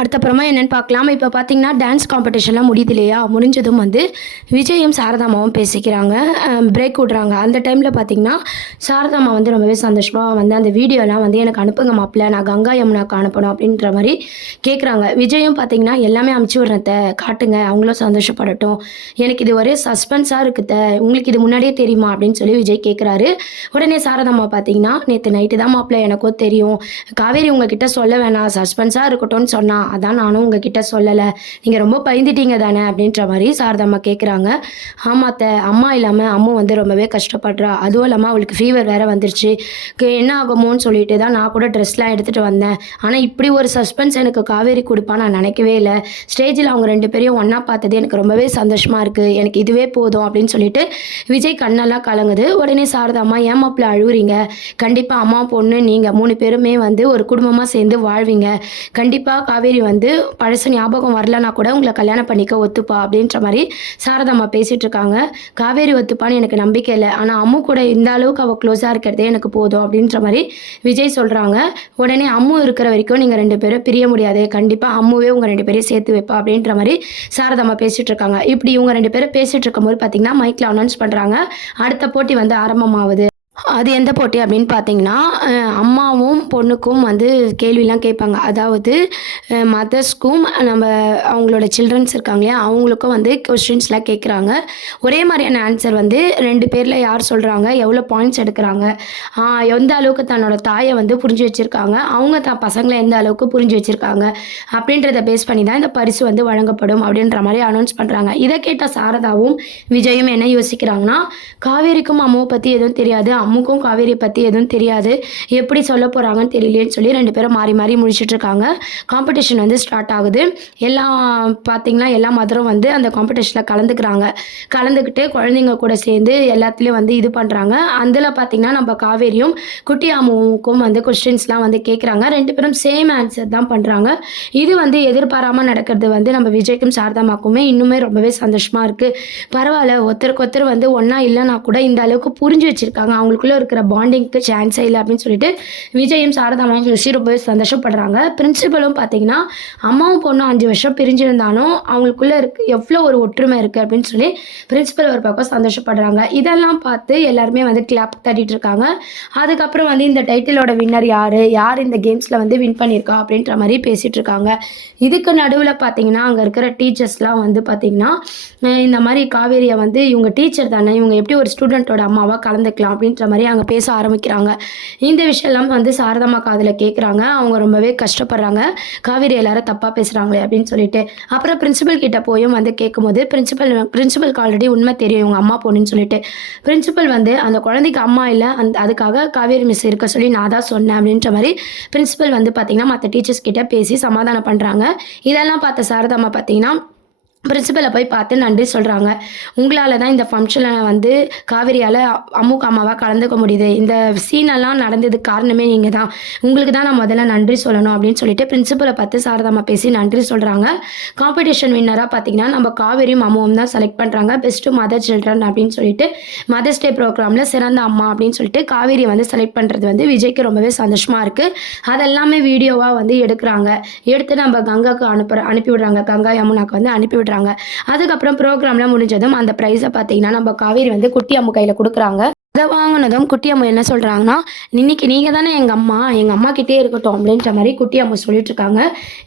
அடுத்தப்புறமா என்னென்னு பார்க்கலாம். இப்போ பார்த்தீங்கன்னா, டான்ஸ் காம்படிஷன்லாம் முடியுது இல்லையா? முடிஞ்சதும் வந்து விஜயும், சாரதாம்மாவும் பேசிக்கிறாங்க. பிரேக் விட்றாங்க. அந்த டைமில பார்த்தீங்கன்னா, சாரதாம்மா வந்து ரொம்பவே சந்தோஷமா வந்து அந்த வீடியோலாம் வந்து எனக்கு அனுப்புங்க மாப்பிள. நான் கங்கா யமுனாக்கு அனுப்பணும் அப்படின்ற மாரி கேட்குறாங்க. விஜயும் பார்த்தீங்கன்னா, எல்லாமே அனுப்பிச்சி விட்றேன் காட்டுங்க. அவங்களும் சந்தோஷப்படட்டும். எனக்கு இது ஒரே சஸ்பென்ஸா இருக்கு உங்களுக்கு இது முன்னாடியே தெரியுமா? அப்படின்னு சொல்லி விஜய் கேட்குறாரு. உடனே சாரதாம்மா பார்த்தீங்கன்னா, நேத்து நைட்டு தான் மாப்பிள எனக்கும் தெரியும். காவேரி உங்ககிட்ட சொல்ல வேணாம். சஸ்பென்ஸா இருக்கட்டும்னு சொன்னா. அதான் நானும் உங்ககிட்ட சொல்லல. நீங்க ரொம்ப பயந்துட்டீங்க தானே அப்படின்ற மாரி சாரதாம்மா கேட்குறாங்க. ஆமா அம்மா இல்லாம அம்மு வந்து ரொம்பவே கஷ்டப்படுறா. அதுவும் இல்லாம அவளுக்கு ஃபீவர் வேற வந்துருச்சு. என்ன ஆகுமோன்னு சொல்லிட்டு தான் நான் கூட ட்ரெஸ்லாம் எடுத்துட்டு வந்தேன். ஆனா இப்படி ஒரு சஸ்பென்ஸ் எனக்கு காவேரி குடுப்பான்னு நான் நினைக்கவே இல்ல. ஸ்டேஜில் அவங்க 2 பேரையும் ஒண்ணா பார்த்தது எனக்கு ரொம்பவே சந்தோஷமா இருக்கு. எனக்கு இதுவே போதும் அப்படின்னு சொல்லிட்டு விஜய் கண்ணெல்லாம் கலங்குது. உடனே சாரதாம்மா ஏன் மாப்பிள அழுவுறீங்க? கண்டிப்பா அம்மா பொண்ணு நீங்க 3 பேருமே வந்து ஒரு குடும்பமா சேர்ந்து வாழ்வீங்க. கண்டிப்பா காவேரி வந்து பழசு ஞாபகம் வரலனா கூட உங்களை கல்யாணம் பண்ணிக்க ஒத்துப்பா அப்படின்ற மாதிரி சாரதாம்மா பேசிட்டு இருக்காங்க. காவேரி ஒத்துப்பான்னு எனக்கு நம்பிக்கை இல்லை. ஆனால் அம்மு கூட இந்த அளவுக்கு அவள் க்ளோஸாக இருக்கிறதே எனக்கு போதும் அப்படின்ற மாதிரி விஜய் சொல்கிறாங்க. உடனே அம்மு இருக்கிற வரைக்கும் நீங்கள் 2 பேரும் பிரிய முடியாது. கண்டிப்பாக அம்முவே உங்கள் 2 பேரையும் சேர்த்து வைப்பா அப்படின்ற மாதிரி சாரதாம்மா பேசிட்டு இருக்காங்க. இப்படி இவங்க 2 பேரும் பேசிட்டு இருக்கும்போது பார்த்தீங்கன்னா மைக்கில் அனௌன்ஸ் பண்ணுறாங்க. அடுத்த போட்டி வந்து ஆரம்பமாகுது. அது எந்த போட்டி அப்படின்னு பார்த்தீங்கன்னா, அம்மாவும் பொண்ணுக்கும் வந்து கேள்விலாம் கேட்பாங்க. அதாவது மதர்ஸ்க்கும் நம்ம அவங்களோட சில்ட்ரன்ஸ் இருக்காங்க இல்லையா? அவங்களுக்கும் வந்து கொஸ்டின்ஸ்லாம் கேட்குறாங்க. ஒரே மாதிரியான ஆன்சர் வந்து 2 பேரில் யார் சொல்கிறாங்க, எவ்வளோ பாயிண்ட்ஸ் எடுக்கிறாங்க, எந்த அளவுக்கு தன்னோட தாயை வந்து புரிஞ்சு வச்சுருக்காங்க, அவங்க தான் பசங்களை எந்த அளவுக்கு புரிஞ்சு வச்சுருக்காங்க அப்படின்றத பேஸ் பண்ணி தான் இந்த பரிசு வந்து வழங்கப்படும் அப்படின்ற மாதிரி அனௌன்ஸ் பண்ணுறாங்க. இதை கேட்ட சாரதாவும் விஜயும் என்ன யோசிக்கிறாங்கன்னா, காவேரிக்கும் அம்மாவை பற்றி எதுவும் தெரியாது, அம்முக்கும் காவேரியை பற்றி எதுவும் தெரியாது, எப்படி சொல்ல போகிறாங்கன்னு தெரியலேன்னு சொல்லி 2 பேரும் மாறி மாறி முடிச்சுட்டு இருக்காங்க. காம்படிஷன் வந்து ஸ்டார்ட் ஆகுது. எல்லாம் பார்த்தீங்கன்னா எல்லா மதரும் வந்து அந்த காம்படிஷனில் கலந்துக்கிட்டு குழந்தைங்க கூட சேர்ந்து எல்லாத்துலேயும் வந்து இது பண்ணுறாங்க. அதில் பார்த்தீங்கன்னா நம்ம காவேரியும் குட்டி அம்முவுக்கும் வந்து கொஸ்டின்ஸ்லாம் வந்து கேட்குறாங்க. 2 பேரும் சேம் ஆன்சர் தான் பண்ணுறாங்க. இது வந்து எதிர்பாராமல் நடக்கிறது வந்து நம்ம விஜய்க்கும் சாரதாமாக்குமே இன்னுமே ரொம்பவே சந்தோஷமாக இருக்குது. பரவாயில்ல, ஒருத்தருக்கு ஒருத்தர் வந்து ஒன்றா இல்லைனா கூட இந்த அளவுக்கு புரிஞ்சு வச்சுருக்காங்க, அவங்களுக்குள்ளே இருக்கிற பாண்டிங்க்கு சான்ஸே இல்லை அப்படின்னு சொல்லிட்டு விஜயும் சாரதாமாவும் யோசி ரொம்பவே சந்தோஷப்படுறாங்க. பிரின்சிபலும் பார்த்தீங்கன்னா அம்மாவும் பொண்ணும் 5 வருஷம் பிரிஞ்சிருந்தாலும் அவங்களுக்குள்ளே எவ்வளோ ஒரு ஒற்றுமை இருக்குது அப்படின்னு சொல்லி பிரின்சிபல் ஒரு பக்கம் சந்தோஷப்படுறாங்க. இதெல்லாம் பார்த்து எல்லாருமே வந்து கிளாப் தட்டிட்டு இருக்காங்க. அதுக்கப்புறம் வந்து இந்த டைட்டிலோட வின்னர் யார் இந்த கேம்ஸில் வந்து வின் பண்ணியிருக்கா அப்படின்ற மாதிரி பேசிகிட்டு இருக்காங்க. இதுக்கு நடுவில் பார்த்தீங்கன்னா அங்கே இருக்கிற டீச்சர்ஸ்லாம் வந்து பார்த்தீங்கன்னா இந்த மாதிரி காவேரியை வந்து இவங்க டீச்சர் தானே, இவங்க எப்படி ஒரு ஸ்டூடெண்ட்டோட அம்மாவாக கலந்துக்கலாம் அப்படின்ற மாதிரி அங்கே பேச ஆரம்பிக்கிறாங்க. இந்த விஷயம்லாம் வந்து சாரதாம்மா காதில் கேட்குறாங்க. அவங்க ரொம்பவே கஷ்டப்படுறாங்க. காவேரி எல்லாரும் தப்பாக பேசுகிறாங்களே அப்படின்னு சொல்லிட்டு. அப்புறம் பிரின்சிபல் கிட்ட போயும் வந்து கேட்கும்போது பிரின்சிபலுக்கு ஆல்ரெடி உண்மை தெரியும் இவங்க அம்மா பொண்ணுன்னு சொல்லிட்டு. பிரின்சிபல் வந்து அந்த குழந்தைக்கு அம்மா இல்லை, அதுக்காக காவேரி மிஸ் இருக்க சொல்லி நான் தான் சொன்னேன் அப்படின்ற மாதிரி பிரின்சிபல் வந்து பார்த்தீங்கன்னா மற்ற டீச்சர்ஸ் கிட்ட பேசி சமாதானம் பண்ணுறாங்க. இதெல்லாம் பார்த்த சாரதாம்மா பார்த்தீங்கன்னா பிரின்சிபலை போய் பார்த்து நன்றி சொல்கிறாங்க. உங்களால் தான் இந்த ஃபங்க்ஷனில் வந்து காவேரியால் அம்முக்கு அம்மாவாக கலந்துக்க முடியுது. இந்த சீனெல்லாம் நடந்ததுக்கு காரணமே நீங்கள் தான். உங்களுக்கு தான் நான் முதல்ல நன்றி சொல்லணும் அப்படின்னு சொல்லிட்டு பிரின்சிபலை பார்த்து சாரதாம்மா பேசி நன்றி சொல்கிறாங்க. காம்படிஷன் வின்னராக பார்த்தீங்கன்னா நம்ம காவேரியும் அம்மாவும் தான் செலக்ட் பண்ணுறாங்க. பெஸ்ட்டு மதர் சில்ட்ரன் அப்படின்னு சொல்லிட்டு மதர்ஸ் டே ப்ரோக்ராமில் சிறந்த அம்மா அப்படின்னு சொல்லிட்டு காவேரியை வந்து செலக்ட் பண்ணுறது வந்து விஜய்க்கு ரொம்பவே சந்தோஷமாக இருக்குது. அதெல்லாமே வீடியோவாக வந்து எடுத்து நம்ம கங்காவுக்கு அனுப்பி விடுறாங்க. கங்கா யமுனாக்கு வந்து அனுப்பி விடுறாங்க. அதுக்கப்புறம் ப்ரோக்ராம்லாம் முடிஞ்சதும் அந்த ப்ரைஸை பார்த்தீங்கன்னா நம்ம காவேரி வந்து குட்டி அம்மு கையில் கொடுக்குறாங்க. அதை வாங்கினதும் குட்டி அம்மா என்ன சொல்கிறாங்கன்னா, இன்னைக்கு நீங்கள் தானே எங்கள் அம்மா கிட்டே இருக்கட்டும் அப்படின்ற மாதிரி குட்டி அம்மா சொல்லிட்டு இருக்காங்க.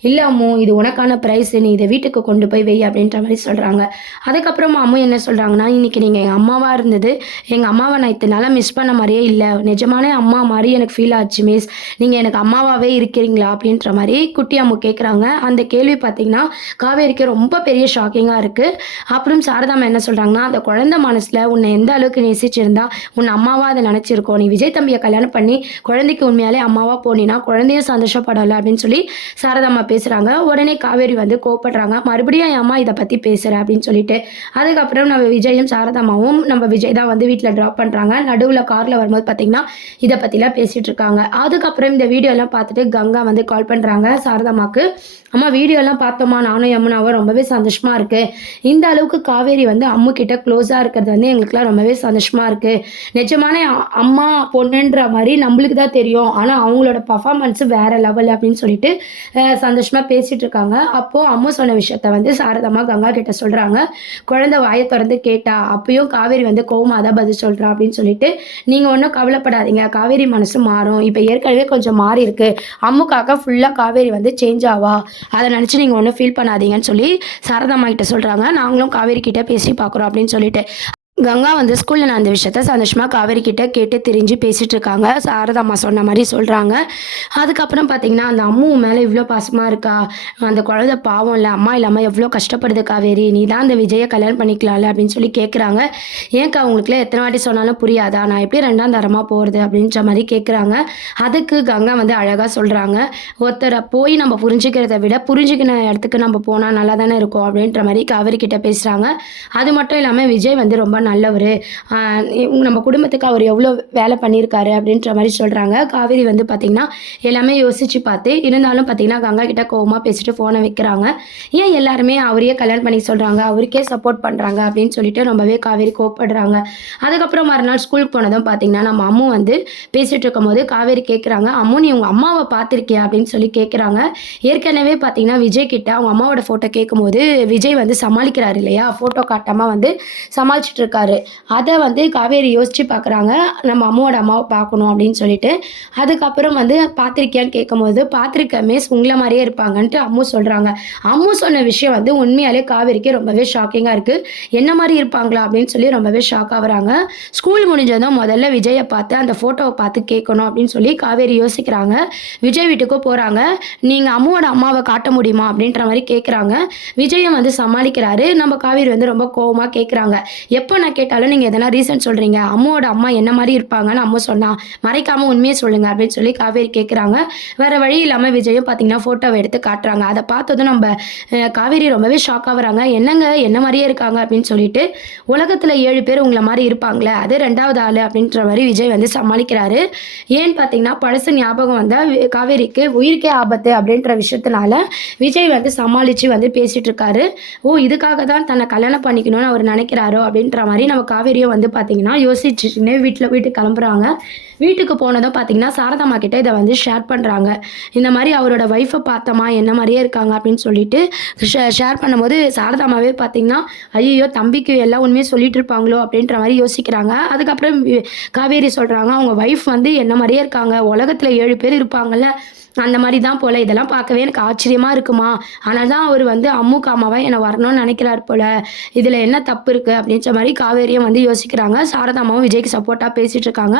இல்லை அம்மு, இது உனக்கான ப்ரைஸ், நீ இதை வீட்டுக்கு கொண்டு போய் வை அப்படின்ற மாதிரி சொல்கிறாங்க. அதுக்கப்புறமா அம்மு என்ன சொல்கிறாங்கன்னா, இன்னைக்கு நீங்கள் எங்கள் அம்மாவாக இருந்தது, எங்கள் அம்மாவை நான் இத்தனை நாளாக மிஸ் பண்ண மாதிரியே இல்லை, நிஜமான அம்மா மாதிரி எனக்கு ஃபீல் ஆச்சு மிஸ், நீங்கள் எனக்கு அம்மாவாகவே இருக்கிறீங்களா அப்படின்ற மாதிரி குட்டி அம்மு கேட்குறாங்க. அந்த கேள்வி பார்த்தீங்கன்னா காவேரிக்கு ரொம்ப பெரிய ஷாக்கிங்காக இருக்குது. அப்புறம் சாரதாம்மா என்ன சொல்கிறாங்கன்னா, அந்த குழந்தை மனசில் உன்னை எந்த அளவுக்கு நேசிச்சிருந்தா உன் அம்மாவா அதை நினச்சிருக்கோம், நீ விஜய் தம்பியை கல்யாணம் பண்ணி குழந்தைக்கு உண்மையாலே அம்மாவா போனீன்னா குழந்தையும் சந்தோஷப்படலை அப்படின்னு சொல்லி சாரதாம்மா பேசுகிறாங்க. உடனே காவேரி வந்து கோவப்படுறாங்க. மறுபடியும் என் அம்மா இதை பற்றி பேசுகிற அப்படின்னு சொல்லிட்டு. அதுக்கப்புறம் நம்ம விஜயும் சாரதாம்மாவும் நம்ம விஜய் தான் வந்து வீட்டில் ட்ராப் பண்ணுறாங்க. நடுவில் காரில் வரும்போது பார்த்தீங்கன்னா இதை பற்றிலாம் பேசிகிட்டு இருக்காங்க. அதுக்கப்புறம் இந்த வீடியோலாம் பார்த்துட்டு கங்கா வந்து கால் பண்ணுறாங்க சாரதாம்மாக்கு. அம்மா வீடியோலாம் பார்த்தோமா, நானும் யமுனாவும் ரொம்பவே சந்தோஷமாக இருக்குது. இந்த அளவுக்கு காவேரி வந்து அம்மு கிட்ட க்ளோஸாக இருக்கிறது வந்து எங்களுக்குலாம் ரொம்பவே சந்தோஷமாக இருக்குது. நிஜமான அம்மா பொண்ணுன்ற மாதிரி நம்மளுக்கு தான் தெரியும், ஆனால் அவங்களோட பர்ஃபார்மன்ஸு வேறு லெவல் அப்படின்னு சொல்லிட்டு சந்தோஷமாக பேசிகிட்டு இருக்காங்க. அப்போது அம்மு சொன்ன விஷயத்த வந்து சாரதாம்மா கங்கா கிட்ட சொல்கிறாங்க. குழந்தை வாயை திறந்து கேட்டா அப்பயும் காவேரி வந்து கோவமாக தான் பதில் சொல்கிறா அப்படின்னு சொல்லிட்டு, நீங்கள் ஒன்றும் கவலைப்படாதீங்க, காவேரி மனசு மாறும், இப்போ ஏற்கனவே கொஞ்சம் மாறி இருக்கு, அம்முக்காக ஃபுல்லாக காவேரி வந்து சேஞ்ச் ஆவா, அதை நினச்சி நீங்கள் ஒன்றும் ஃபீல் பண்ணாதீங்கன்னு சொல்லி சாரதாம்மா கிட்ட சொல்கிறாங்க. நாங்களும் காவேரி கிட்ட பேசி பார்க்குறோம் அப்படின்னு சொல்லிட்டு. கங்கா வந்து ஸ்கூலில் நான் அந்த விஷயத்த சந்தோஷமாக காவேரி கிட்ட கேட்டு தெரிஞ்சு பேசிகிட்டு இருக்காங்க. சாரதாம்மா சொன்ன மாதிரி சொல்கிறாங்க. அதுக்கப்புறம் பார்த்தீங்கன்னா, அந்த அம்மு மேலே இவ்வளோ பாசமாக இருக்கா, அந்த குழந்தை பாவம் இல்லை, அம்மா இல்லாமல் எவ்வளோ கஷ்டப்படுது காவேரி, நீ தான் அந்த விஜயை கல்யாணம் பண்ணிக்கலாம்ல அப்படின்னு சொல்லி கேட்குறாங்க. ஏன்க்கா உங்களுக்குலாம் எத்தனை வாட்டி சொன்னாலும் புரியாதா, நான் எப்படி ரெண்டாம் தரமாக போகிறது அப்படின்ற மாதிரி கேட்குறாங்க. அதுக்கு கங்கா வந்து அழகாக சொல்கிறாங்க, ஒருத்தரை போய் நம்ம புரிஞ்சுக்கிறத விட புரிஞ்சுக்கின இடத்துக்கு நம்ம போனால் நல்லா தானே இருக்கும் அப்படின்ற மாதிரி காவேரி கிட்ட பேசுகிறாங்க. அது மட்டும் இல்லாமல் விஜய் வந்து ரொம்ப நல்லவர், நம்ம குடும்பத்துக்கு அவர் எவ்வளோ வேலை பண்ணியிருக்காரு அப்படின்ற மாதிரி சொல்கிறாங்க. காவேரி வந்து பார்த்திங்கன்னா எல்லாமே யோசித்து பார்த்து இருந்தாலும் பார்த்திங்கன்னா கங்கா கிட்ட கோவமாக பேசிட்டு ஃபோனை வைக்கிறாங்க. ஏன் எல்லாருமே அவரையே கல்யாணம் பண்ணி சொல்கிறாங்க, அவருக்கே சப்போர்ட் பண்ணுறாங்க அப்படின்னு சொல்லிட்டு ரொம்பவே காவேரி கோவப்படுறாங்க. அதுக்கப்புறம் மறுநாள் ஸ்கூலுக்கு போனதும் பார்த்திங்கன்னா நம்ம அம்மு வந்து பேசிகிட்டு இருக்கும்போது காவேரி கேட்குறாங்க, அம்மு நீ உங்கள் அம்மாவை பார்த்துருக்கியா அப்படின்னு சொல்லி கேட்குறாங்க. ஏற்கனவே பார்த்திங்கன்னா விஜய் கிட்ட அவங்க அம்மாவோட ஃபோட்டோ கேட்கும்போது விஜய் வந்து சமாளிக்கிறாரு இல்லையா, ஃபோட்டோ காட்டாமல் வந்து சமாளிச்சுட்டு இருக்காரு. அதை வந்து காவேரி யோசிச்சு பார்க்குறாங்க, நம்ம அம்மாவோட அம்மாவை பார்க்கணும் அப்படின்னு சொல்லிட்டு. அதுக்கப்புறம் வந்து பார்த்துருக்கியான்னு கேட்கும்போது பார்த்துருக்க மிஸ் உங்களை மாதிரியே இருப்பாங்கன்ட்டு அம்மு சொல்கிறாங்க. அம்மு சொன்ன விஷயம் வந்து உண்மையாலே காவேரிக்கு ரொம்பவே ஷாக்கிங்காக இருக்குது. என்ன மாதிரி இருப்பாங்களா அப்படின்னு சொல்லி ரொம்பவே ஷாக் ஆகுறாங்க. ஸ்கூல் முடிஞ்சதும் முதல்ல விஜயை பார்த்து அந்த ஃபோட்டோவை பார்த்து கேட்கணும் அப்படின்னு சொல்லி காவேரி யோசிக்கிறாங்க. விஜய் வீட்டுக்கும் போகிறாங்க. நீங்கள் அம்மாவோட அம்மாவை காட்ட முடியுமா அப்படின்ற மாதிரி கேட்குறாங்க. விஜயம் வந்து சமாளிக்கிறாரு. நம்ம காவேரி வந்து ரொம்ப கோவமாக கேட்குறாங்க, எப்போ நான் கேட்டாலும் நீங்கள் எதனா ரீசன் சொல்கிறீங்க, அம்மாவோட அம்மா என்ன மாதிரி இருப்பாங்கன்னு அம்மா சொன்னால் மறைக்காமல் உண்மையை சொல்லுங்கள் அப்படின்னு சொல்லி காவேரி கேட்குறாங்க. வேறு வழி இல்லாமல் விஜயும் பார்த்தீங்கன்னா ஃபோட்டோவை எடுத்து காட்டுறாங்க. அதை பார்த்ததும் நம்ம காவேரி ரொம்பவே ஷாக் ஆகுறாங்க. என்னங்க என்ன மாதிரியே இருக்காங்க அப்படின்னு சொல்லிட்டு. உலகத்தில் 7 பேர் உங்களை மாதிரி இருப்பாங்களே, அது 2வது ஆள் அப்படின்ற மாதிரி விஜய் வந்து சமாளிக்கிறாரு. ஏன்னு பார்த்தீங்கன்னா பழசு ஞாபகம் வந்தால் காவேரிக்கு உயிருக்கே ஆபத்து அப்படின்ற விஷயத்தினால விஜய் வந்து சமாளித்து வந்து பேசிகிட்டு இருக்காரு. ஓ இதுக்காக தான் தன்னை கல்யாணம் பண்ணிக்கணும்னு அவர் நினைக்கிறாரோ அப்படின்ற மாதிரி நம்ம காவேரியும் வந்து பார்த்திங்கன்னா யோசிச்சுட்டுன்னு வீட்டுக்கு கிளம்புறாங்க. வீட்டுக்கு போனதும் பார்த்திங்கன்னா சாரதாம்மா கிட்ட இதை வந்து ஷேர் பண்ணுறாங்க. இந்த மாதிரி அவரோட ஒய்ஃபை பார்த்தம்மா என்ன மாதிரியே இருக்காங்க அப்படின்னு சொல்லிட்டு ஷேர் பண்ணும்போது சாரதாம்மாவே பார்த்திங்கன்னா ஐயோ தம்பிக்கு எல்லாம் உண்மையை சொல்லிட்டு இருப்பாங்களோ அப்படின்ற மாதிரி யோசிக்கிறாங்க. அதுக்கப்புறம் காவேரி சொல்கிறாங்க, அவங்க ஒய்ஃப் வந்து என்ன மாதிரியே இருக்காங்க, உலகத்தில் 7 பேர் இருப்பாங்கள்ல அந்த மாதிரி தான் போல், இதெல்லாம் பார்க்கவே எனக்கு ஆச்சரியமாக இருக்குமா, ஆனால் தான் அவர் வந்து அம்முக்கு அம்மாவாக என்னை வரணும்னு நினைக்கிறார் போல், இதில் என்ன தப்பு இருக்குது அப்படின்ற மாதிரி காவேரியும் வந்து யோசிக்கிறாங்க. சாரதாம்மாவும் விஜய்க்கு சப்போர்ட்டாக பேசிகிட்டு இருக்காங்க.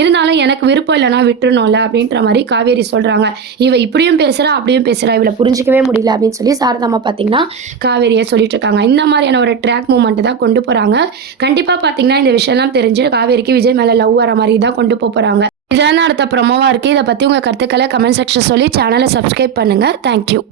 இருந்தாலும் எனக்கு விருப்பம் இல்லைனா விட்டுருணும்ல அப்படின்ற மாதிரி காவேரி சொல்கிறாங்க. இவ இப்படியும் பேசுகிறா அப்படியும் பேசுகிறா, இவளை புரிஞ்சிக்கவே முடியல அப்படின்னு சொல்லி சாரதாம்மா பார்த்திங்கன்னா காவேரியை சொல்லிட்டு இருக்காங்க. இந்த மாதிரியான ஒரு ட்ராக் மூமெண்ட்டு தான் கொண்டு போகிறாங்க. கண்டிப்பாக பார்த்திங்கன்னா இந்த விஷயம்லாம் தெரிஞ்சு காவேரிக்கு விஜய் மேலே லவ் வர மாதிரி தான் கொண்டு போகிறாங்க. இதெல்லாம் அடுத்த ப்ரோமோவாக இருக்குது. இதை பற்றி உங்கள் கருத்துக்களை கமெண்ட் செக்ஷன் சொல்லி சேனலை சப்ஸ்கிரைப் பண்ணுங்கள். தேங்க்யூ.